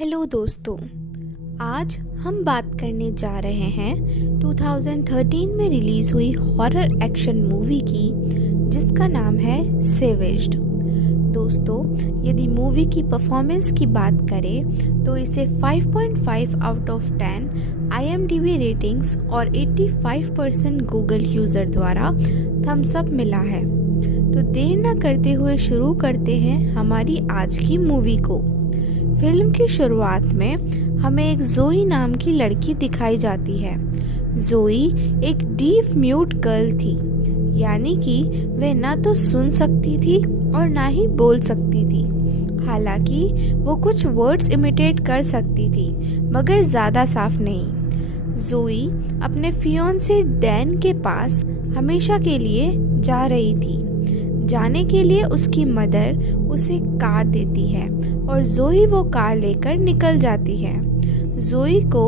Hello दोस्तों, आज हम बात करने जा रहे हैं 2013 में रिलीज़ हुई हॉरर एक्शन मूवी की जिसका नाम है सेवेज्ड। दोस्तों, यदि मूवी की परफॉर्मेंस की बात करें तो इसे 5.5 आउट ऑफ 10 IMDb रेटिंग्स और 85% गूगल यूज़र द्वारा थम्स अप मिला है। तो देर न करते हुए शुरू करते हैं हमारी आज की मूवी को। फिल्म की शुरुआत में हमें एक जोई नाम की लड़की दिखाई जाती है। जोई एक डीफ म्यूट गर्ल थी, यानी कि वह ना तो सुन सकती थी और ना ही बोल सकती थी। हालांकि वो कुछ वर्ड्स इमिटेट कर सकती थी, मगर ज़्यादा साफ नहीं। जोई अपने फियोंसे डैन के पास हमेशा के लिए जा रही थी। जाने के लिए उसकी मदर उसे कार देती है और जोई वो कार लेकर निकल जाती है। जोई को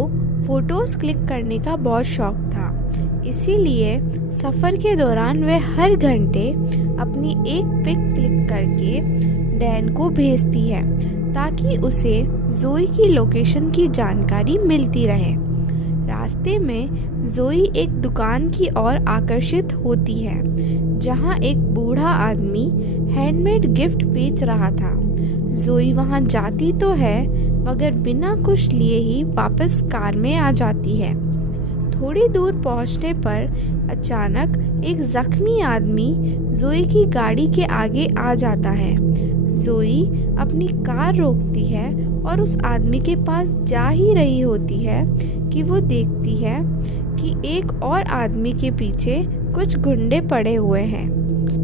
फोटोज़ क्लिक करने का बहुत शौक था, इसीलिए सफ़र के दौरान वह हर घंटे अपनी एक पिक क्लिक करके डैन को भेजती है ताकि उसे जोई की लोकेशन की जानकारी मिलती रहे। रास्ते में जोई एक दुकान की ओर आकर्षित होती है जहां एक बूढ़ा आदमी हैंडमेड गिफ्ट बेच रहा था। जोई वहां जाती तो है, मगर बिना कुछ लिए ही वापस कार में आ जाती है। थोड़ी दूर पहुंचने पर अचानक एक जख्मी आदमी जोई की गाड़ी के आगे आ जाता है। जोई अपनी कार रोकती है और उस आदमी के पास जा ही रही होती है कि वो देखती है कि एक और आदमी के पीछे कुछ गुंडे पड़े हुए हैं।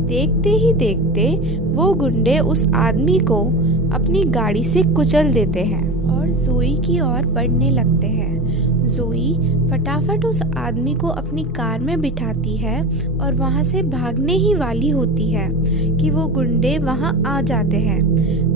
देखते ही देखते वो गुंडे उस आदमी को अपनी गाड़ी से कुचल देते हैं और जोई की ओर बढ़ने लगते हैं। जोई फटाफट उस आदमी को अपनी कार में बिठाती है और वहां से भागने ही वाली होती है कि वो गुंडे वहां आ जाते हैं।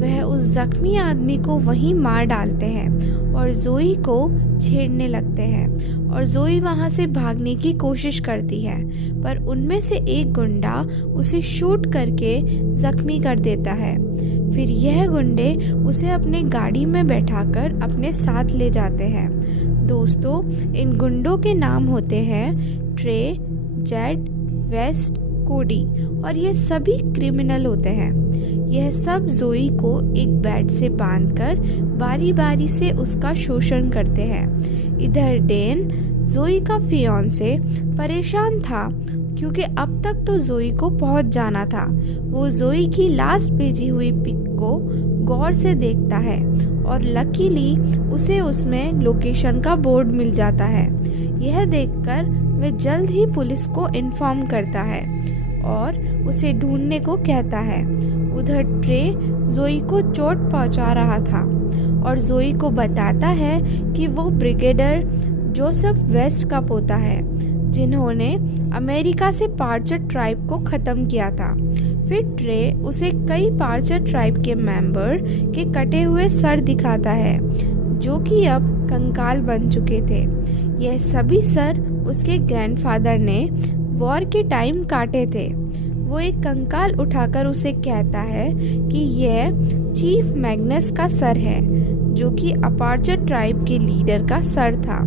वह उस जख्मी आदमी को वहीं मार डालते हैं और जोई को छेड़ने लगते हैं और जोई वहां से भागने की कोशिश करती है, पर उनमें से एक गुंडा उसे शूट करके जख्मी कर देता है। फिर यह गुंडे उसे अपने गाड़ी में बैठाकर अपने साथ ले जाते हैं। दोस्तों, इन गुंडों के नाम होते हैं ट्रे, जेड, वेस्ट, कोडी और ये सभी क्रिमिनल होते हैं। यह सब जोई को एक बेड से बांधकर बारी बारी से उसका शोषण करते हैं। इधर डैन, जोई का फियांसे, परेशान था क्योंकि अब तक तो जोई को पहुंच जाना था। वो जोई की लास्ट भेजी हुई पिक को गौर से देखता है और लकीली उसे उसमें लोकेशन का बोर्ड मिल जाता है। यह देखकर वह जल्द ही पुलिस को इन्फॉर्म करता है और उसे ढूंढने को कहता है। उधर ट्रे जोई को चोट पहुंचा रहा था और जोई को बताता है कि वो ब्रिगेडियर जोसेफ वेस्ट का पोता है, जिन्होंने अमेरिका से पार्चर ट्राइब को ख़त्म किया था। फिर ट्रे उसे कई पार्चर ट्राइब के मेंबर के कटे हुए सर दिखाता है, जो कि अब कंकाल बन चुके थे। यह सभी सर उसके ग्रैंडफादर ने वॉर के टाइम काटे थे। वो एक कंकाल उठाकर उसे कहता है कि यह चीफ मैग्नस का सर है, जो कि अपार्चर ट्राइब के लीडर का सर था।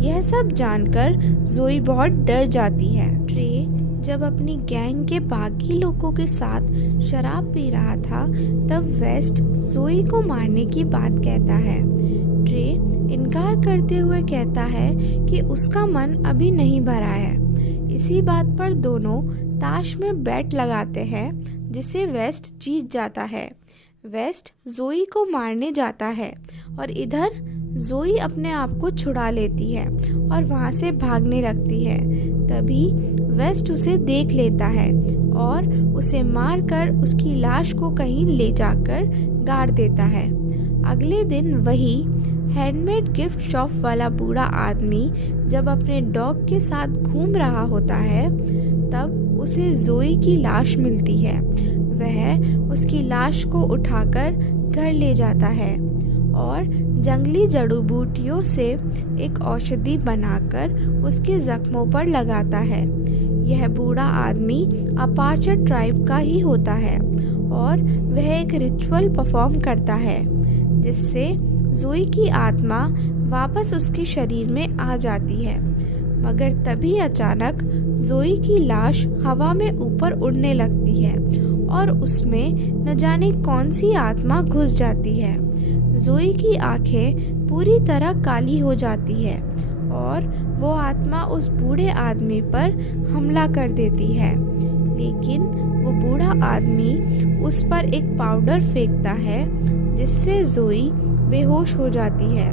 यह सब जानकर जोई बहुत डर जाती है। ट्रे जब अपनी गैंग के बाकी लोगों के साथ शराब पी रहा था, तब वेस्ट जोई को मारने की बात कहता है। ट्रे इनकार करते हुए कहता है कि उसका मन अभी नहीं भरा है। इसी बात पर दोनों ताश में बेट लगाते हैं, जिसे वेस्ट जीत जाता है। वेस्ट जोई को मारने जाता है और इधर जोई अपने आप को छुड़ा लेती है और वहाँ से भागने लगती है। तभी वेस्ट उसे देख लेता है और उसे मारकर उसकी लाश को कहीं ले जाकर गाड़ देता है। अगले दिन वही हैंडमेड गिफ्ट शॉप वाला बूढ़ा आदमी जब अपने डॉग के साथ घूम रहा होता है, तब उसे जोई की लाश मिलती है। वह उसकी लाश को उठाकर घर ले जाता है और जंगली जड़ी बूटियों से एक औषधि बनाकर उसके जख्मों पर लगाता है। यह बूढ़ा आदमी अपार्चर ट्राइब का ही होता है और वह एक रिचुअल परफॉर्म करता है जिससे जोई की आत्मा वापस उसके शरीर में आ जाती है, मगर तभी अचानक जोई की लाश हवा में ऊपर उड़ने लगती है और उसमें न जाने कौन सी आत्मा घुस जाती है। जोई की आंखें पूरी तरह काली हो जाती है और वो आत्मा उस बूढ़े आदमी पर हमला कर देती है, लेकिन वो बूढ़ा आदमी उस पर एक पाउडर फेंकता है जिससे जोई बेहोश हो जाती है।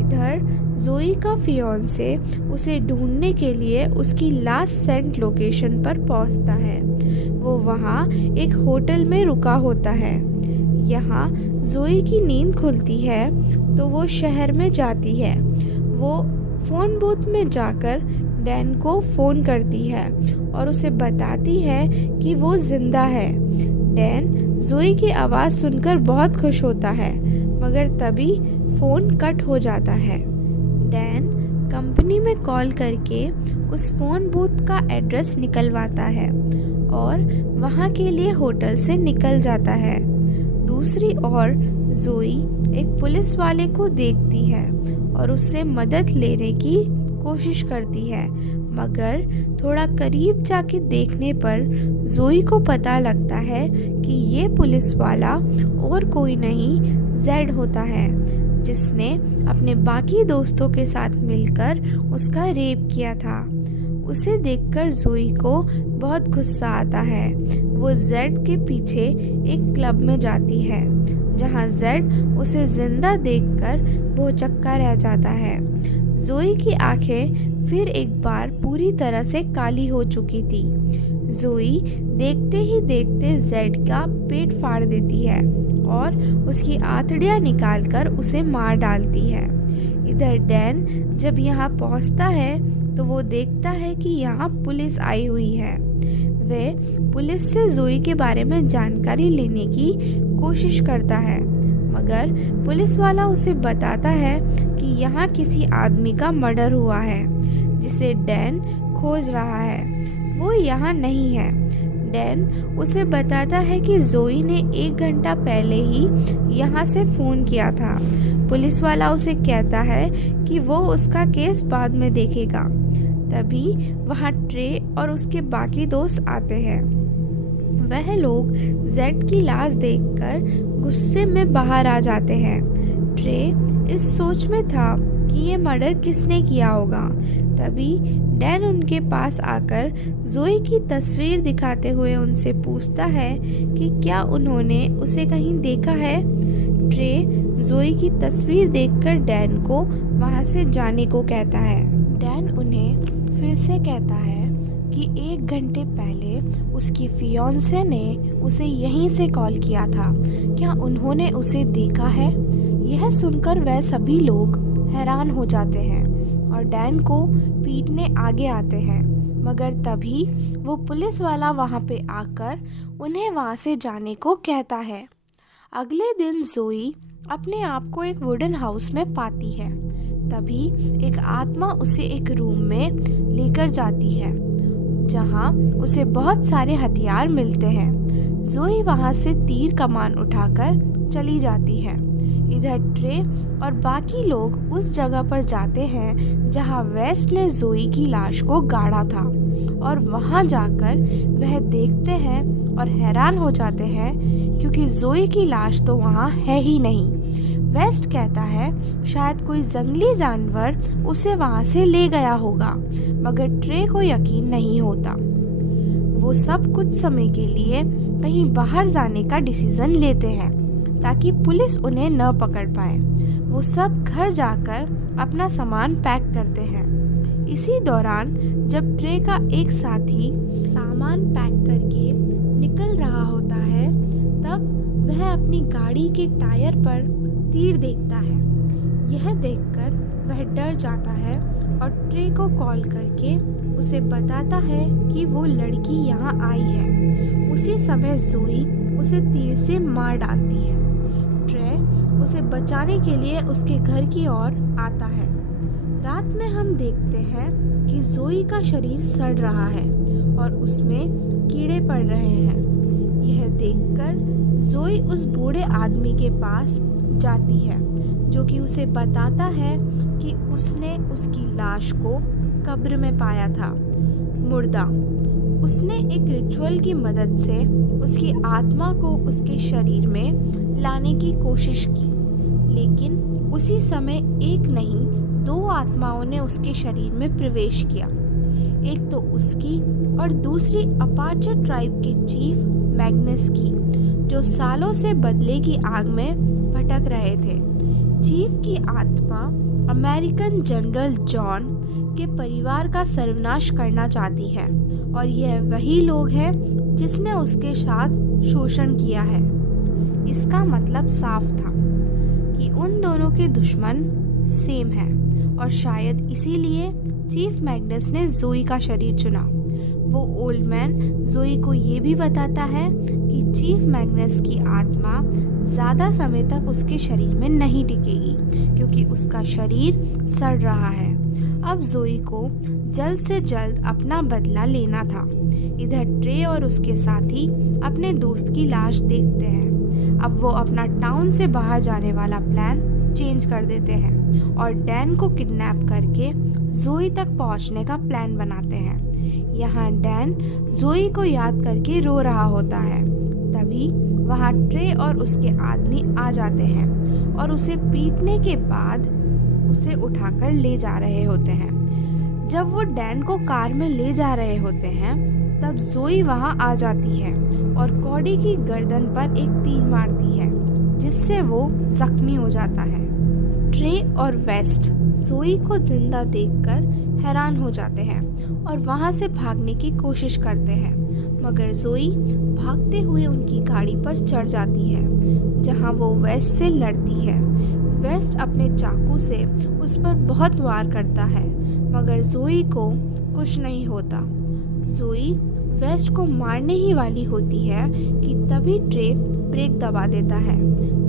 इधर जोई का फियांसे उसे ढूंढने के लिए उसकी लास्ट सेंट लोकेशन पर पहुंचता है। वो वहां एक होटल में रुका होता है। यहाँ जोई की नींद खुलती है तो वो शहर में जाती है। वो फ़ोन बूथ में जाकर डैन को फ़ोन करती है और उसे बताती है कि वो ज़िंदा है। डैन जोई की आवाज़ सुनकर बहुत खुश होता है, मगर तभी फ़ोन कट हो जाता है। डैन कंपनी में कॉल करके उस फ़ोन बूथ का एड्रेस निकलवाता है और वहाँ के लिए होटल से निकल जाता है। दूसरी ओर जोई एक पुलिस वाले को देखती है और उससे मदद लेने की कोशिश करती है, मगर थोड़ा करीब जाके देखने पर जोई को पता लगता है कि ये पुलिस वाला और कोई नहीं जेड होता है, जिसने अपने बाकी दोस्तों के साथ मिलकर उसका रेप किया था। उसे देखकर जोई को बहुत गुस्सा आता है। वो जेड के पीछे एक क्लब में जाती है, जहां जेड उसे जिंदा देखकर भौचक्का रह जाता है। जोई की आंखें फिर एक बार पूरी तरह से काली हो चुकी थी। जोई देखते ही देखते जेड का पेट फाड़ देती है और उसकी आंतड़ियां निकालकर उसे मार डालती है। इधर डैन जब यहाँ पहुँचता है तो वो देखता है कि यहाँ पुलिस आई हुई है। वह पुलिस से जोई के बारे में जानकारी लेने की कोशिश करता है, मगर पुलिस वाला उसे बताता है कि यहाँ किसी आदमी का मर्डर हुआ है जिसे डैन खोज रहा है। वो यहाँ नहीं है। डैन उसे बताता है कि जोई ने 1 घंटा पहले ही यहाँ से फ़ोन किया था। पुलिस वाला उसे कहता है कि वो उसका केस बाद में देखेगा। तभी वहाँ ट्रे और उसके बाकी दोस्त आते हैं। वह लोग जेड की लाश देखकर गुस्से में बाहर आ जाते हैं। ट्रे इस सोच में था कि ये मर्डर किसने किया होगा। तभी डैन उनके पास आकर जोई की तस्वीर दिखाते हुए उनसे पूछता है कि क्या उन्होंने उसे कहीं देखा है। ट्रे जोई की तस्वीर देखकर डैन को वहाँ से जाने को कहता है। डैन उन्हें फिर से कहता है कि 1 घंटे पहले उसकी फियांसे ने उसे यहीं से कॉल किया था। क्या उन्होंने उसे देखा है? यह सुनकर वह सभी लोग हैरान हो जाते हैं और डैन को पीटने आगे आते हैं, मगर तभी वो पुलिस वाला वहाँ पे आकर उन्हें वहाँ से जाने को कहता है। अगले दिन जोई अपने आप को एक वुडन हाउस में पाती है। तभी एक आत्मा उसे एक रूम में लेकर जाती है, जहाँ उसे बहुत सारे हथियार मिलते हैं। जोई वहाँ से तीर कमान उठाकर चली जाती है। इधर ट्रे और बाकी लोग उस जगह पर जाते हैं जहाँ वेस्ट ने जोई की लाश को गाड़ा था, और वहाँ जाकर वह देखते हैं और हैरान हो जाते हैं क्योंकि जोई की लाश तो वहाँ है ही नहीं। वेस्ट कहता है शायद कोई जंगली जानवर उसे वहाँ से ले गया होगा, मगर ट्रे को यकीन नहीं होता। वो सब कुछ समय के लिए कहीं बाहर जाने का डिसीजन लेते हैं ताकि पुलिस उन्हें न पकड़ पाए। वो सब घर जाकर अपना सामान पैक करते हैं। इसी दौरान जब ट्रे का एक साथी सामान पैक करके निकल रहा होता है, तब वह अपनी गाड़ी के टायर पर तीर देखता है। यह देखकर वह डर जाता है और ट्रे को कॉल करके उसे बताता है कि वो लड़की यहाँ आई है। उसी समय जोई उसे तीर से मार डालती है। ट्रे उसे बचाने के लिए उसके घर की ओर आता है। रात में हम देखते हैं कि जोई का शरीर सड़ रहा है और उसमें कीड़े पड़ रहे हैं। यह देखकर जोई उस बूढ़े आदमी के पास जाती है जो कि उसे बताता है कि उसने उसकी लाश को कब्र में पाया था, मुर्दा। उसने एक रिचुअल की मदद से उसकी आत्मा को उसके शरीर में लाने की कोशिश की, लेकिन उसी समय एक नहीं 2 आत्माओं ने उसके शरीर में प्रवेश किया। एक तो उसकी और दूसरी अपार्चर ट्राइब के चीफ मैग्नस की, जो सालों से बदले की आग में भटक रहे थे। चीफ की आत्मा अमेरिकन जनरल जॉन के परिवार का सर्वनाश करना चाहती है, और यह वही लोग हैं जिसने उसके साथ शोषण किया है। इसका मतलब साफ था कि उन दोनों के दुश्मन सेम हैं, और शायद इसीलिए चीफ मैग्नस ने जोई का शरीर चुना। वो ओल्ड मैन जोई को ये भी बताता है कि चीफ मैग्नस की आत्मा ज़्यादा समय तक उसके शरीर में नहीं टिकेगी, क्योंकि उसका शरीर सड़ रहा है। अब जोई को जल्द से जल्द अपना बदला लेना था। इधर ट्रे और उसके साथी अपने दोस्त की लाश देखते हैं। अब वो अपना टाउन से बाहर जाने वाला प्लान चेंज कर देते हैं और डैन को किडनैप करके जोई तक पहुंचने का प्लान बनाते हैं। यहाँ डैन जोई को याद करके रो रहा होता है। तभी वहाँ ट्रे और उसके आदमी आ जाते हैं और उसे पीटने के बाद उसे उठाकर ले जा रहे होते हैं। जब वो डैन को कार में ले जा रहे होते हैं, तब जोई वहाँ आ जाती है और कॉडी की गर्दन पर एक तीर मारती है, जिससे वो जख्मी हो जाता है। ट्रे और वेस्ट जोई को जिंदा देखकर हैरान हो जाते हैं और वहाँ से भागने की कोशिश करते हैं, मगर जोई भागते हुए उनकी गाड़ी पर चढ़ जाती है, जहाँ वो वेस्ट से लड़ती है। वेस्ट अपने चाकू से उस पर बहुत वार करता है, मगर जोई को कुछ नहीं होता। जोई वेस्ट को मारने ही वाली होती है कि तभी ट्रे ब्रेक दबा देता है,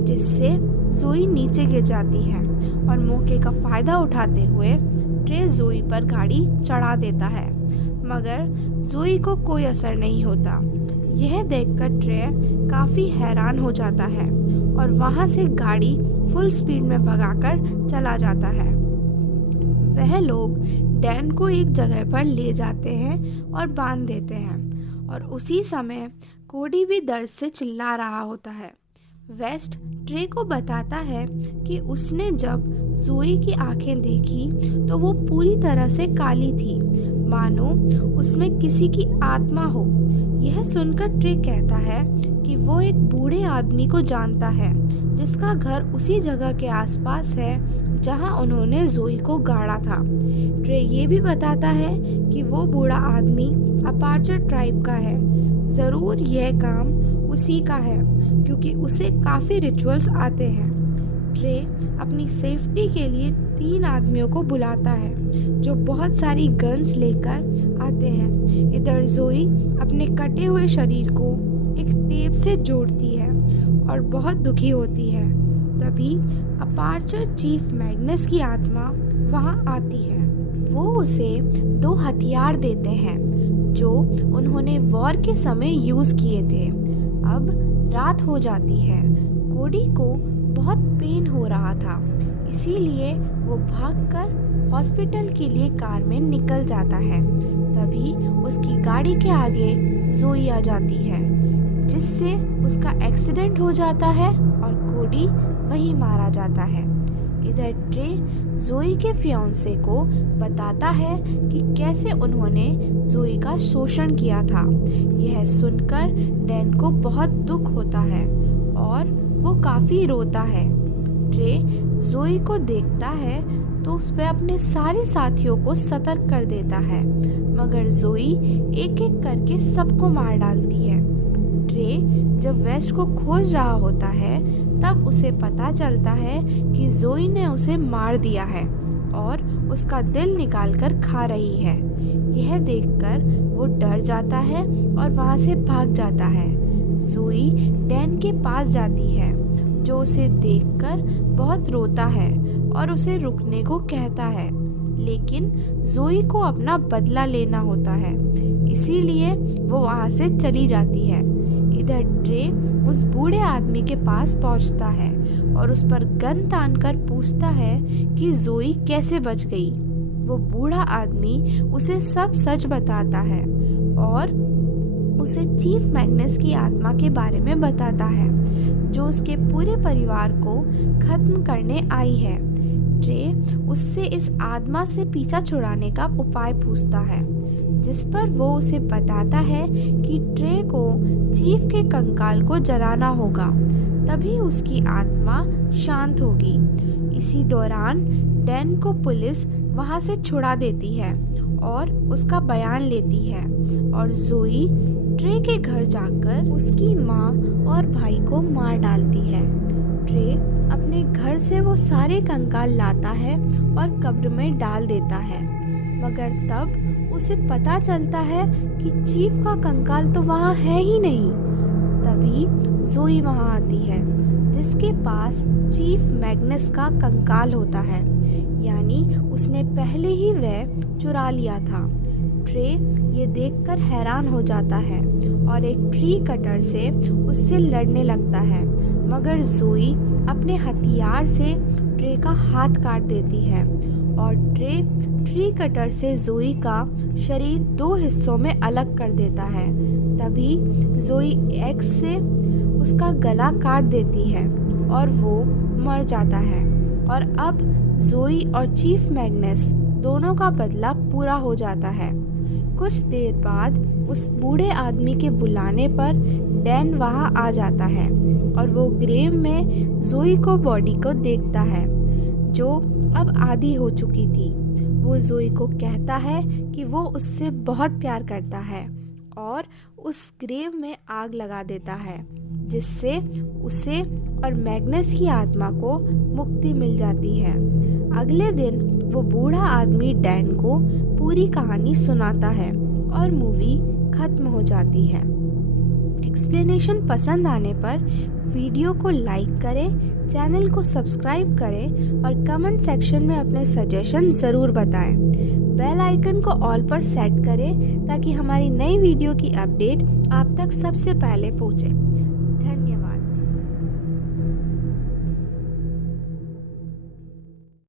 जिससे जोई नीचे गिर जाती है, और मौके का फ़ायदा उठाते हुए ट्रे जोई पर गाड़ी चढ़ा देता है, मगर जोई को कोई असर नहीं होता। यह देखकर ट्रे काफ़ी हैरान हो जाता है और वहाँ से गाड़ी फुल स्पीड में भगाकर चला जाता है। वह लोग डैन को एक जगह पर ले जाते हैं और बांध देते हैं, और उसी समय कोडी भी दर्द से चिल्ला रहा होता है। वेस्ट ट्रे को बताता है कि उसने जब जोई की आंखें देखी तो वो पूरी तरह से काली थी, मानो उसमें किसी की आत्मा हो। यह सुनकर ट्रे कहता है कि वो एक बूढ़े आदमी को जानता है, जिसका घर उसी जगह के आसपास है जहां उन्होंने जोई को गाड़ा था। ट्रे ये भी बताता है कि वो बूढ़ा आदमी अपार्चर ट्राइब का है। ज़रूर यह काम उसी का है, क्योंकि उसे काफ़ी रिचुअल्स आते हैं। ट्रे अपनी सेफ्टी के लिए 3 आदमियों को बुलाता है, जो बहुत सारी गन्स लेकर आते हैं। इधर जोई अपने कटे हुए शरीर को एक टेप से जोड़ती है और बहुत दुखी होती है। तभी अपार्चर चीफ मैग्नस की आत्मा वहाँ आती है। वो उसे 2 हथियार देते हैं जो उन्होंने वॉर के समय यूज़ किए थे। अब रात हो जाती है। कोडी को बहुत पेन हो रहा था, इसीलिए वो भागकर हॉस्पिटल के लिए कार में निकल जाता है। तभी उसकी गाड़ी के आगे जोई आ जाती है, जिससे उसका एक्सीडेंट हो जाता है और कोडी वहीं मारा जाता है। इधर ट्रे जोई के फियांसे को बताता है कि कैसे उन्होंने जोई का शोषण किया था। यह सुनकर डैन को बहुत दुख होता है और वो काफ़ी रोता है। ट्रे जोई को देखता है तो वह अपने सारे साथियों को सतर्क कर देता है, मगर जोई एक एक करके सबको मार डालती है। ट्रे जब वेस्ट को खोज रहा होता है, तब उसे पता चलता है कि जोई ने उसे मार दिया है और उसका दिल निकालकर खा रही है। यह देखकर वो डर जाता है और वहाँ से भाग जाता है। जोई डैन के पास जाती है, जो उसे देखकर बहुत रोता है और उसे रुकने को कहता है, लेकिन जोई को अपना बदला लेना होता है, इसीलिए वो वहाँ से चली जाती है। इधर ट्रे उस बूढ़े आदमी के पास पहुँचता है और उस पर गन तानकर पूछता है कि जोई कैसे बच गई। वो बूढ़ा आदमी उसे सब सच बताता है और उसे चीफ मैग्नस की आत्मा के बारे में बताता है, जो उसके पूरे परिवार को खत्म करने आई है। ट्रे उससे इस आत्मा से पीछा छुड़ाने का उपाय पूछता है, जिस पर वो उसे बताता है कि ट्रे को चीफ के कंकाल को जलाना होगा, तभी उसकी आत्मा शांत होगी। इसी दौरान डैन को पुलिस वहाँ से छुड़ा देती है और उसका बयान लेती है और जोई ट्रे के घर जाकर उसकी माँ और भाई को मार डालती है। ट्रे अपने घर से वो सारे कंकाल लाता है और कब्र में डाल देता है, मगर तब उसे पता चलता है कि चीफ का कंकाल तो वहाँ है ही नहीं। तभी जोई वहाँ आती है, जिसके पास चीफ मैग्नस का कंकाल होता है, यानी उसने पहले ही वह चुरा लिया था। ट्रे ये देखकर हैरान हो जाता है और एक ट्री कटर से उससे लड़ने लगता है, मगर जोई अपने हथियार से ट्रे का हाथ काट देती है और ट्री कटर से जोई का शरीर 2 हिस्सों में अलग कर देता है। तभी जोई एक्स से उसका गला काट देती है और वो मर जाता है। और अब जोई और चीफ मैग्नस दोनों का बदला पूरा हो जाता है। कुछ देर बाद उस बूढ़े आदमी के बुलाने पर डैन वहाँ आ जाता है और वो ग्रेव में जोई को बॉडी को देखता है, जो अब आधी हो चुकी थी। वो जोई को कहता है कि वो उससे बहुत प्यार करता है और उस ग्रेव में आग लगा देता है, जिससे उसे और मैग्नस की आत्मा को मुक्ति मिल जाती है। अगले दिन वो बूढ़ा आदमी डैन को पूरी कहानी सुनाता है और मूवी खत्म हो जाती है। एक्सप्लेनेशन पसंद आने पर वीडियो को लाइक करें, चैनल को सब्सक्राइब करें और कमेंट सेक्शन में अपने सजेशन ज़रूर बताएं। बेल आइकन को ऑल पर सेट करें ताकि हमारी नई वीडियो की अपडेट आप तक सबसे पहले पहुंचे। धन्यवाद।